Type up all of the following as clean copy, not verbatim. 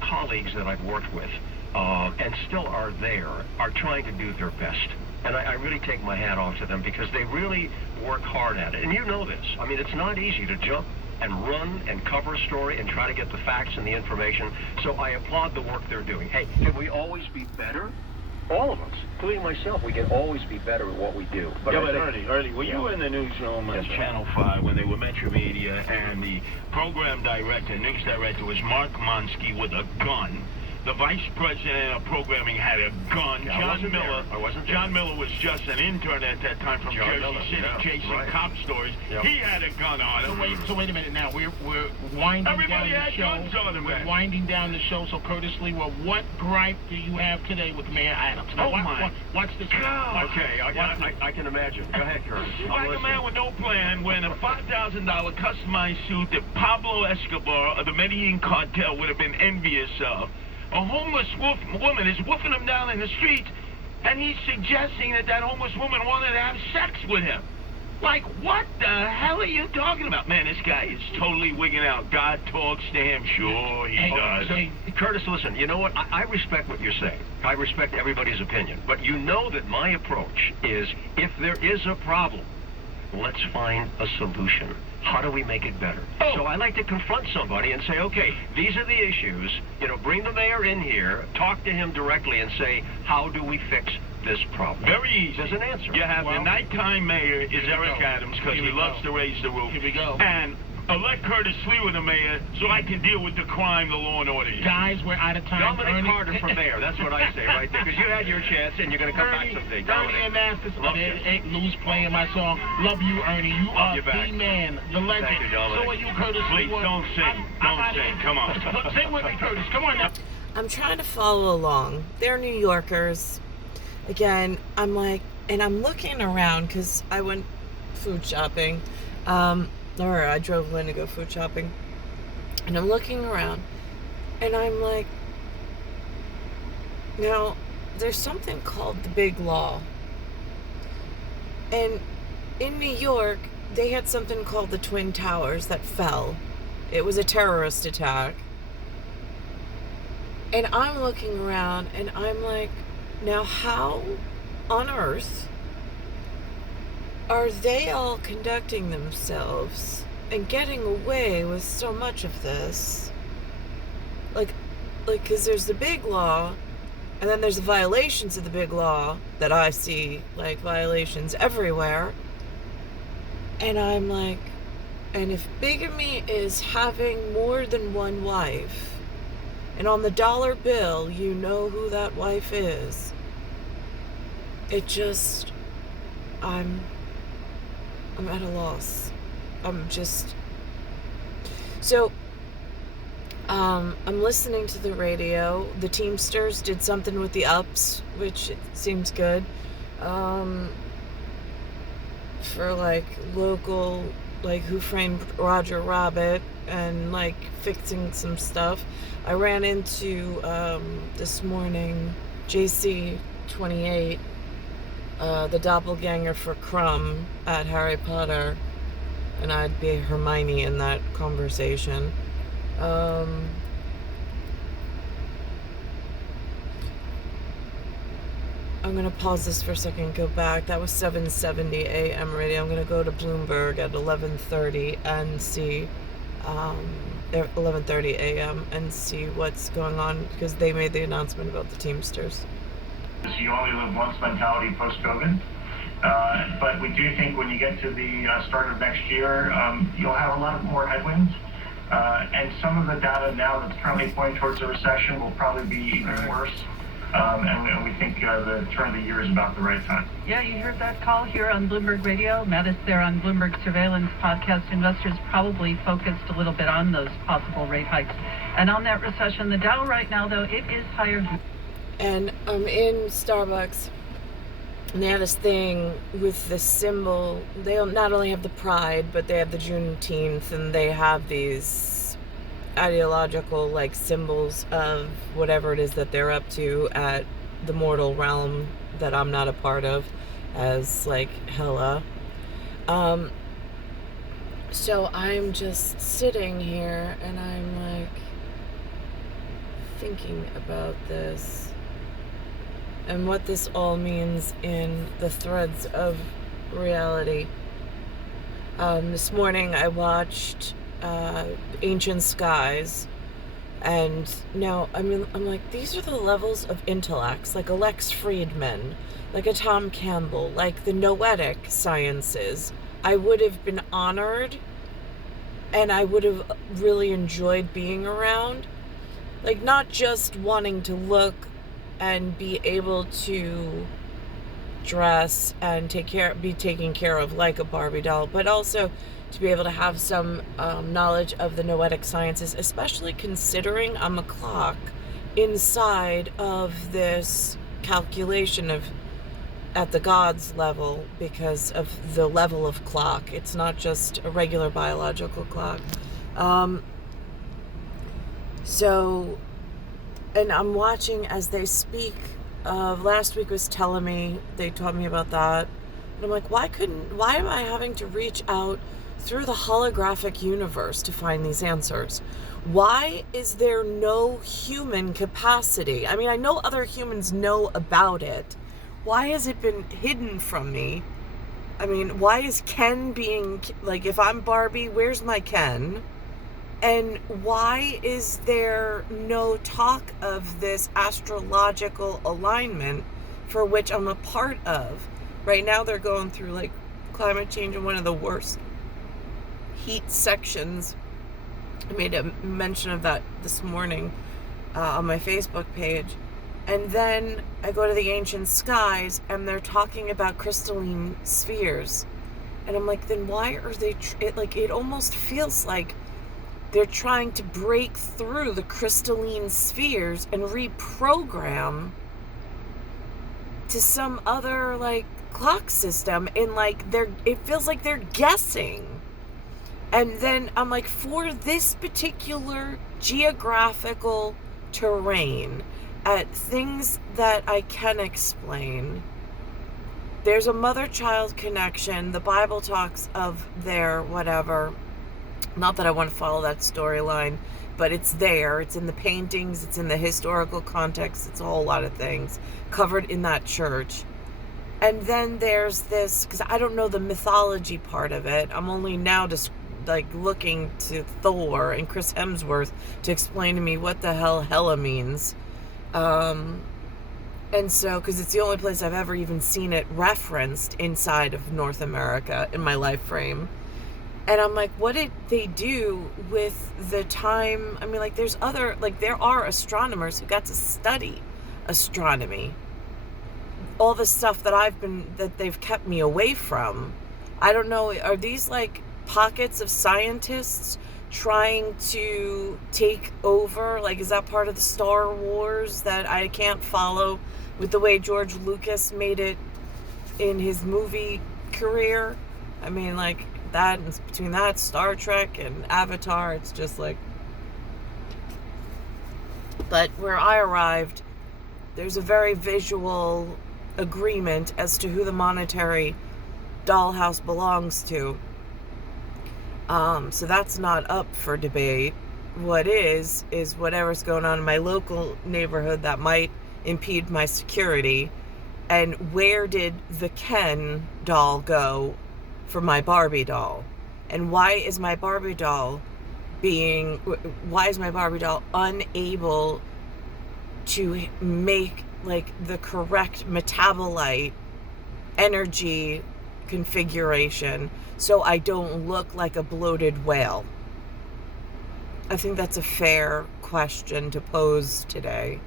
colleagues that I've worked with and still are there are trying to do their best. And I really take my hat off to them because they really work hard at it. And you know this. I mean, it's not easy to jump and run and cover a story and try to get the facts and the information. So I applaud the work they're doing. Hey, can we always be better? All of us, including myself, we can always be better at what we do. But Ernie, were you in the newsroom on Channel 5 when they were Metro Media and the program director, news director was Mark Monsky with a gun? The vice president of programming had a gun. John Miller was just an intern at that time from Jersey City, chasing cop stories. Yep. He had a gun on him. So wait a minute now. We're winding Everybody down the had show. Guns on him, We're winding down the show. So Curtis Lee, what gripe do you have today with Mayor Adams? Now, watch this. Okay, I can imagine. Go ahead, Curtis. Like a man with no plan wearing a $5,000 customized suit that Pablo Escobar of the Medellin cartel would have been envious of. A homeless woman is woofing him down in the street, and he's suggesting that homeless woman wanted to have sex with him. Like, what the hell are you talking about? Man, this guy is totally wigging out. God talks to him. Sure, he does. Hey, Curtis, listen, you know what? I respect what you're saying. I respect everybody's opinion. But you know that my approach is, if there is a problem, let's find a solution. How do we make it better? So I like to confront somebody and say, okay, these are the issues. Bring the mayor in here, talk to him directly and say, how do we fix this problem? Very easy. There's an answer. You have the nighttime mayor is Eric Adams because he loves to raise the roof. Here we go. And elect Curtis Lee with the mayor so I can deal with the crime, the law and order. Guys, we're out of time. Dominic Carter for mayor. That's what I say right there. Because you had your chance and you're going to come back someday. Ernie and Masters. Ain't Lou's playing my song. Love you, Ernie. You are the man, the legend. Thank you, Dominic. So are you, Curtis Lee. Please, don't sing. Don't sing. Come on. Sing with me, Curtis. Come on now. I'm trying to follow along. They're New Yorkers. Again, I'm looking around because I went food shopping. Or I drove Lynn to go food shopping. And I'm looking around. And I'm like, now, there's something called the Big Law. And in New York, they had something called the Twin Towers that fell. It was a terrorist attack. And I'm looking around and I'm like, now how on earth are they all conducting themselves and getting away with so much of this? Like, because there's the big law, and then there's the violations of the big law that I see, like, violations everywhere. And I'm like, and if bigamy is having more than one wife, and on the dollar bill, you know who that wife is, it just, I'm at a loss. I'm listening to the radio. The Teamsters did something with the ups, which seems good. For like local, like Who Framed Roger Rabbit and like fixing some stuff. I ran into this morning JC28, the doppelganger for Crumb at Harry Potter, and I'd be Hermione in that conversation. I'm going to pause this for a second, go back. That was 7:70 a.m. radio. I'm going to go to Bloomberg at 11:30 and see, 11:30 a.m. and see what's going on, because they made the announcement about the Teamsters. You only live once mentality post-COVID. But we do think when you get to the start of next year, you'll have a lot more headwinds. And some of the data now that's currently pointing towards a recession will probably be even worse. And we think the turn of the year is about the right time. Yeah, you heard that call here on Bloomberg Radio. Mattis there on Bloomberg Surveillance Podcast. Investors probably focused a little bit on those possible rate hikes. And on that recession, the Dow right now, though, it is higher. And I'm in Starbucks, and they have this thing with the symbol. They not only have the Pride, but they have the Juneteenth, and they have these ideological like symbols of whatever it is that they're up to at the mortal realm that I'm not a part of, as like hella. So I'm just sitting here and I'm like, thinking about this and what this all means in the threads of reality. This morning I watched Ancient Skies, and now I'm like, these are the levels of intellects, like a Lex Friedman, like a Tom Campbell, like the noetic sciences. I would have been honored, and I would have really enjoyed being around. Like, not just wanting to look and be able to dress and be taken care of like a Barbie doll, but also to be able to have some knowledge of the noetic sciences, especially considering I'm a clock inside of this calculation of at the gods level, because of the level of clock. It's not just a regular biological clock. And I'm watching as they speak of, last week was Telemi, they taught me about that. And I'm like, why am I having to reach out through the holographic universe to find these answers? Why is there no human capacity? I mean, I know other humans know about it. Why has it been hidden from me? I mean, why is Ken being, like, if I'm Barbie, where's my Ken? And why is there no talk of this astrological alignment for which I'm a part of? Right now they're going through, like, climate change in one of the worst heat sections. I made a mention of that this morning on my Facebook page. And then I go to the Ancient Skies, and they're talking about crystalline spheres. And I'm like, then why are they... it almost feels like they're trying to break through the crystalline spheres and reprogram to some other, like, clock system. And, like, it feels like they're guessing. And then I'm like, for this particular geographical terrain, at things that I can explain, there's a mother-child connection. The Bible talks of their whatever. Not that I want to follow that storyline, but it's there. It's in the paintings. It's in the historical context. It's a whole lot of things covered in that church. And then there's this, because I don't know the mythology part of it. I'm only now just looking to Thor and Chris Hemsworth to explain to me what the hell Hela means. And so, because it's the only place I've ever even seen it referenced inside of North America in my life frame. And I'm like, what did they do with the time? I mean, like, there are astronomers who got to study astronomy. All the stuff that they've kept me away from. I don't know, are these like pockets of scientists trying to take over? Like, is that part of the Star Wars that I can't follow with the way George Lucas made it in his movie career? I mean, like, that, and between that, Star Trek and Avatar, it's just like... But where I arrived, there's a very visual agreement as to who the monetary dollhouse belongs to. So that's not up for debate. What is whatever's going on in my local neighborhood that might impede my security. And where did the Ken doll go for my Barbie doll? And why is my Barbie doll unable to make, like, the correct metabolite energy configuration so I don't look like a bloated whale? I think that's a fair question to pose today.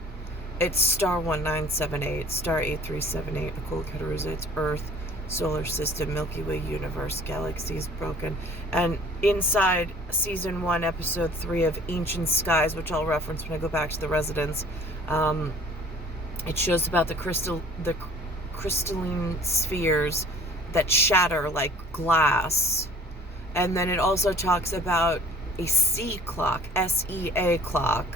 It's star 1978, star 8378, Nicole, Cattaruzza. It's Earth, solar system, Milky Way, universe, galaxies, broken. And inside season 1, episode 3 of Ancient Skies, which I'll reference when I go back to the residence, it shows about the crystalline spheres that shatter like glass. And then it also talks about a C clock, SEA clock,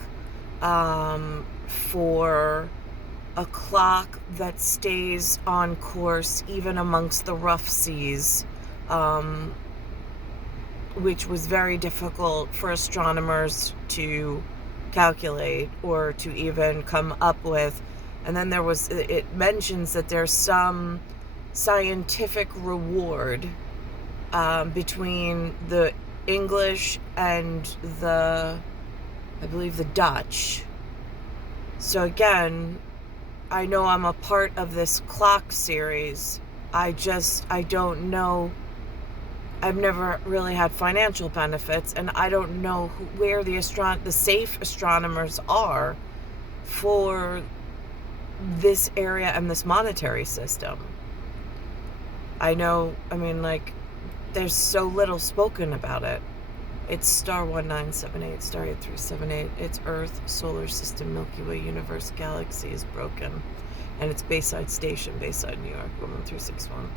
for a clock that stays on course even amongst the rough seas, which was very difficult for astronomers to calculate or to even come up with. And then it mentions that there's some scientific reward between the English and I believe the Dutch. So again, I know I'm a part of this clock series. I don't know. I've never really had financial benefits, and I don't know where the safe astronomers are for this area and this monetary system. I know, there's so little spoken about it. It's star 1978, star 8378. It's Earth, solar system, Milky Way, universe, galaxy is broken. And it's Bayside Station, Bayside, New York, 11361.